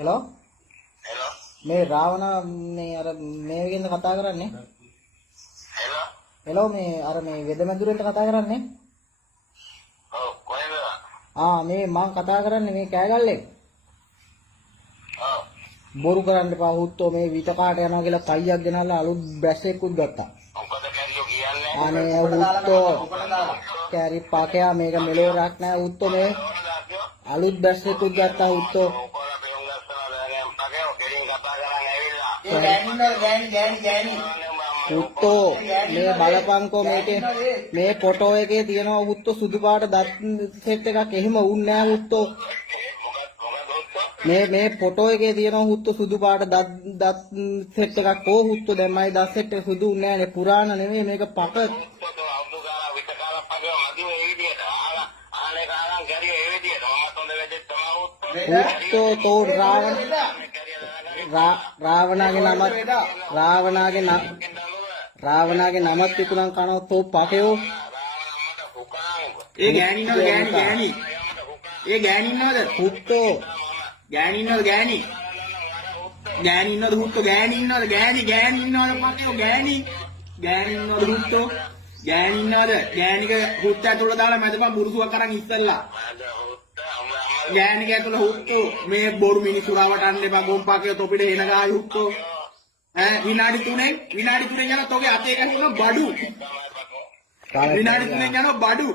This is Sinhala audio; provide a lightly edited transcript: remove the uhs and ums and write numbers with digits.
හෙලෝ හෙලෝ මේ රාවණ මේ අර මේ වගේද කතා කරන්නේ හෙලෝ හෙලෝ මේ අර මේ වෙදමැදුරෙන්ද කතා කරන්නේ ඔව් කොහෙද මේ මං කතා කරන්නේ මේ කෑගල්ලේ ඔව් බොරු කරන්න එපා හුත්තෝ මේ විත කාට යනවා කියලා කයියක් ගෙනල්ලා අලුත් බැස්සෙකුත් ගත්තා මොකද කැරියෝ කියන්නේ අනේ හුත්තෝ කැරි පාකයා මේක මෙලෝරක් නෑ හුත්තෝ මේ අලුත් බැස්සෙකුත් ගත්තා හුත්තෝ හුත්තෝ මේ බලපංකෝ මේකේ මේ ෆොටෝ එකේ තියෙනවා හුත්තෝ සුදු පාට දත් සෙට් එකක් එහෙම වුන් නෑ හුත්තෝ මේ ෆොටෝ එකේ තියෙනවා හුත්තෝ සුදු පාට දත් සෙට් එකක් ඕ හුත්තෝ දැන් මයි දත් සෙට් එක සුදු නෑ නේ පුරාණ නෙමෙයි මේක පක හුත්තෝ තෝ රාවණාගේ නමත් විකුණන් කනවා තෝ පකයෝ ඒ ගෑණි ඉන්නවද ගෑණි ඒ ගෑණි ඉන්නවද හුත්තෝ ගෑණි ඉන්නවද ගෑණි ඉන්නවද හුත්තෝ ගෑණි ඉන්නවද ගෑණි ඉන්නවද පකෝ ගෑණි ඉන්නවද හුත්තෝ ගෑණි ඉන්නවද ගෑණික හුත්ත ඇතුළට දාලා මැදපන් බුරුසුවක් අරන් ඉස්සෙල්ලා ගෑණික ඇතුළ හුත්තෝ මේ බොරු මිනිස්සු රවටන්න එපා ගොම්පකේ තොපිට එන ගායි හුත්තෝ විනාඩි 3න් යනවා තෝගේ අතේ ගහන බඩු විනාඩි 3න් යනවා බඩු